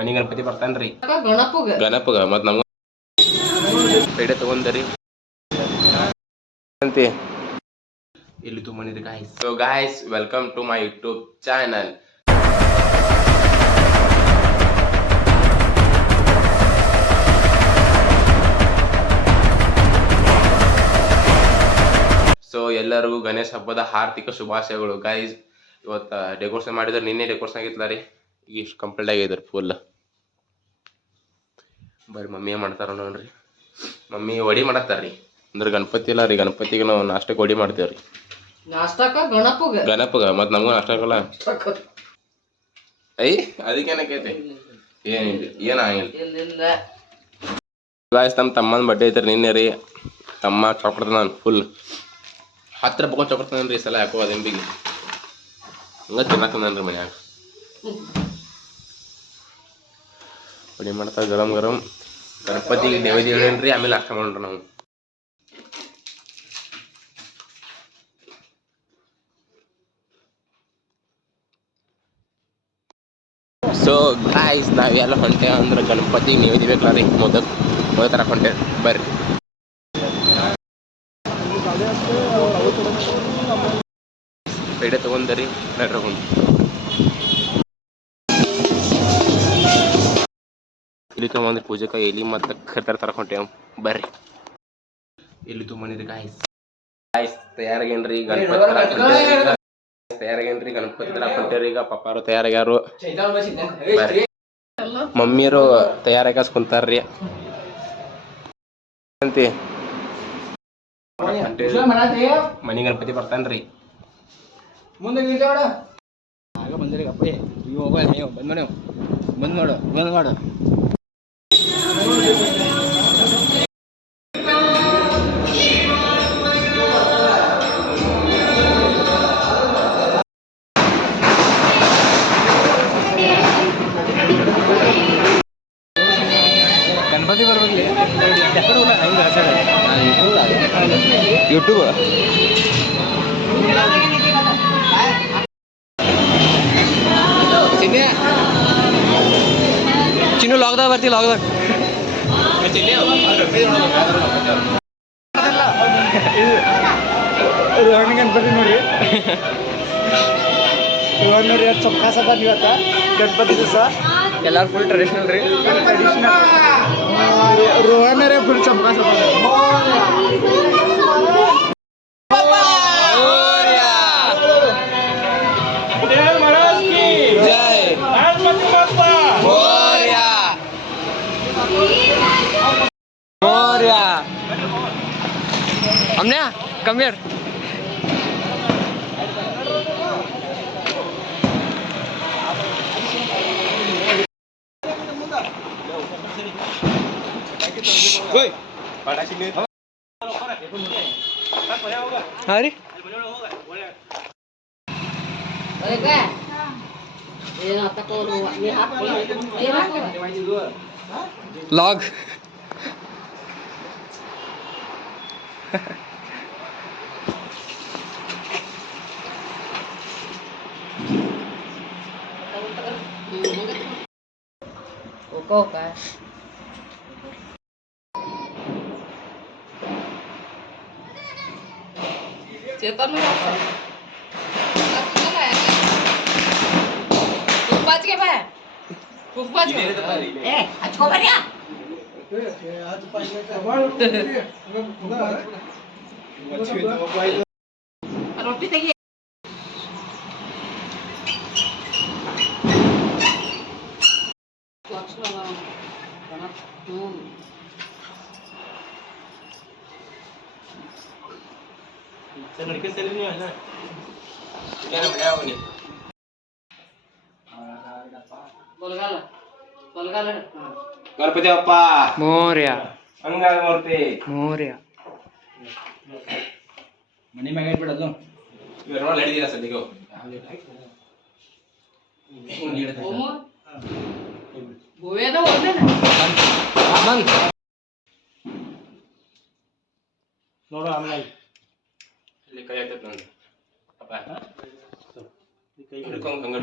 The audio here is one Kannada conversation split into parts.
ಮನಿ ಗಣಪತಿ ಬರ್ತಾನ್ರಿ ಗಣಪಗ ಮತ್ ನಮ್ಗ ಪೇಡೆ ತಗೊಂಡರಿ ಅಂತೆ ಇಲ್ಲಿ ತುಂಬನಿರಿ guys. So guys, welcome to my YouTube channel. So ಎಲ್ಲರಿಗೂ ಗಣೇಶ ಹಬ್ಬದ ಹಾರ್ದಿಕ ಶುಭಾಶಯಗಳು ಗಾಯ್ಸ್. ಇವತ್ತು ಡೆಕೋರೇಷನ್ ಮಾಡಿದ್ರೆ ನಿನ್ನೆ ಡೆಕೋರೇಷನ್ ಆಗಿತ್ತಲ್ಲ ರೀ, ಈಗ ಇಷ್ಟು ಕಂಪ್ಲೀಟ್ ಆಗಿದ್ದಾರೆ ಫುಲ್. ಬರ್ರಿ ಮಮ್ಮಿ ಏನು ಮಾಡ್ತಾರ ನೋಡ್ರಿ. ಮಮ್ಮಿ ವಡಿ ಮಾಡತ್ತಾರ್ರಿ. ಅಂದ್ರೆ ಗಣಪತಿ ಇಲ್ಲ ರೀ, ಗಣಪತಿಗೆ ನಾವು ನಾಷ್ಟಕ್ಕೆ ವಡಿ ಮಾಡ್ತೇವ್ರಿ. ಗಣಪಗ ಮತ್ತು ನಮಗೂ ನಾಷ್ಟಕ್ಕಲ್ಲ ಐ ಅದಕ್ಕೇನಕ್ಕೈತೆ ಏನಿಲ್ಲ ಏನಾಗಿಲ್ಲ ಗಾಯ್ಸ್. ನಮ್ಮ ತಮ್ಮನ ಬಡ್ಡೆ ಐತ್ರಿ ನಿನ್ನೆ ರೀ. ತಮ್ಮ ಚಾಕ್ಲೇಟ್ ನಾನು ಫುಲ್ 10 ರೂಪಾಯಿ ಚಾಕ್ಲೇಟ್ ತಂದ್ರಿ ಈ ಸಲ. ಯಾಕೋ ಅದಿಂಬಿಗೆ ಹಂಗೆ ತಿನ್ನಕ್ಕೆ ತಂದ್ರಿ ಮನ್ಯಾಗ. ವಡಿ ಮಾಡ್ತಾ ಗರಂ ಗರಂ ಗಣಪತಿಗೆ ನೈವೇದ್ಯ ಹೇಳೇನ್ರಿ, ಆಮೇಲೆ ನಾಷ್ಟ ಮಾಡೋಣ್ರಿ ನಾವು. ಸೊ ಗಾಯ್ಸ್, ನಾವೆಲ್ಲ ಹೊಂಟೇವೆ ಅಂದ್ರೆ ಗಣಪತಿಗೆ ನೈವೇದ್ಯ ಬೇಕಲ್ಲ ರೀ, ಮೊದಲು ಥರ ಹೊಂಟೇವೆ. ಬರ್ರಿ ಪೇಡೆ ತಗೊಂಡರಿ ನಡ್ರಕೊಂಡು ಇಲ್ಲಿ ತೊಗೊಂಡ್ರಿ ಪೂಜೆಕ ಎಲಿ ಮತ್ತು ಕರ್ತಾರ ತರಕೊಂಡೇವ್. ಬರ್ರಿ ಇಲ್ಲಿ ತೊಗೊಂಡಿರಿ ಗಾಯ್ಸ್. ಗಾಯ್ಸ್ ತಯಾರಾಗೇನ್ರಿ ಗಣಪತಿ ತರಕೊಂಡೇವ್ರಿ. ಈಗ ಪಪ್ಪಾರು ತಯಾರಾಗ್ಯಾರು, ಮಮ್ಮಿಯರು ತಯಾರಾಗ್ಯಾಸ್ ಕುಂತಾರ್ರಿ ಅಂತೆ. ಮನಿ ಗಣಪತಿ ಬರ್ತಾನ್ರಿ. ಮುಂದೆ ಬಂದ್ರಿ ಅಪ್ಪೇ ಬಂದ್ ನೋಡು. ಗಣಪತಿ ಬರ್ಬೇಕಲ್ಲಿ ಯೂಟ್ಯೂಬ್ ಚಿನ್ನು ಲಾಗ್ದಾಗ ಬರ್ತೀವಿ. ಲಾಗ್ದಾಗ ರೋಹಣಿ ಗಣಪತಿ ನೋಡ್ರಿ. ರೋಹಣಿ ನೋಡಿ ಚೊಕ್ಕ ಸತ ಇವತ್ತ ಗಣಪತಿ ದಿವಸ ಎಲ್ಲಾರು ಫುಲ್ ಟ್ರೆಡಿಷನಲ್ ರೀ. ರೋಹಣರೇ ಫುಲ್ ಚೊಕ್ಕ ಸತ. हमने कम हियर हाँ री log Coca. Cerita lu apa? Apa ya? Bupat ke apa? Bupat. Acho apa dia? Roti tadi. Ganpati Bappa Morya अंगाल मूर्ति मोरया मनी में गैट बिडोದು ಇವರು ನೋಡಿ ಹಿಡಿದಿರಾ ಸದ್ಯಕ್ಕೆ ಗೋವೇದ ಓದನೆ ಬಂದ್ ನೋಡು ಆಮೇಲೆ ಇಲ್ಲಿ ಕೈ ಹಾಕ್ತೈತೆ ನೋಡಿ ಅಪ್ಪ ಈ ಕೈ ಹಿಡ್ಕೊಂಡು ಹಂಗೆ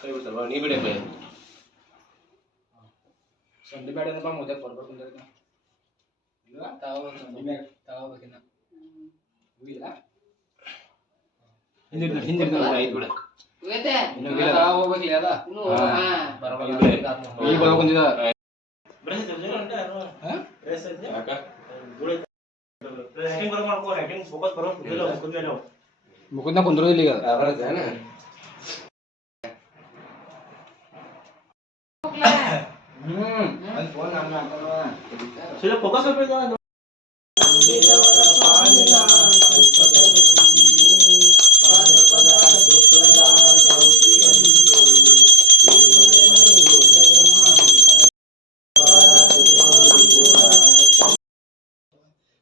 ಕೈ ಬಿಡ್ತಲ್ವಾ ನೀ ಬಿಡೇ ಸಂಡಿ ಬೇಡ ಏನಪ್ಪ ಮುದ್ದೆ ಬರ್ಬೇಕು ಅಂದ್ರೆ ಇಲ್ಲ ತಗೋಬೇಕಿನ್ನ ಇಲ್ಲ ಹಿಂದಿನ ಐದು ಬಿಡ ಹೋಗ್ಬೇಕಲ್ಲ ಅದ ಈಗ ಬಂದಿದ ಮುಕುಂದ ಕುಂದ್ರೋದಿಲ್ಲ ಈಗ ಫೋಕಸ್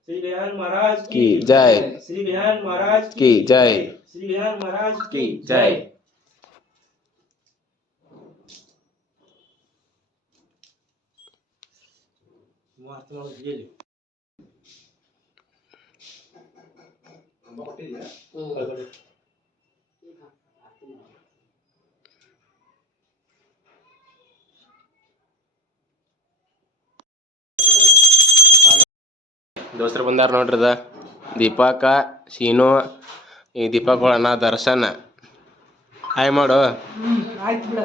श्री बिहार महाराज की जय। श्री बिहार महाराज की जय। श्री बिहार महाराज की जय। ದೋಸ್ತರು ಬಂದಾರ ನೋಡ್ರದ ದೀಪಕ ಶೀನು ಈ ದೀಪಕ್ ಅಣ್ಣ ದರ್ಶನ್ ಹಾಯ್ ಮಾಡು ಆಯ್ತು ಬಿಡ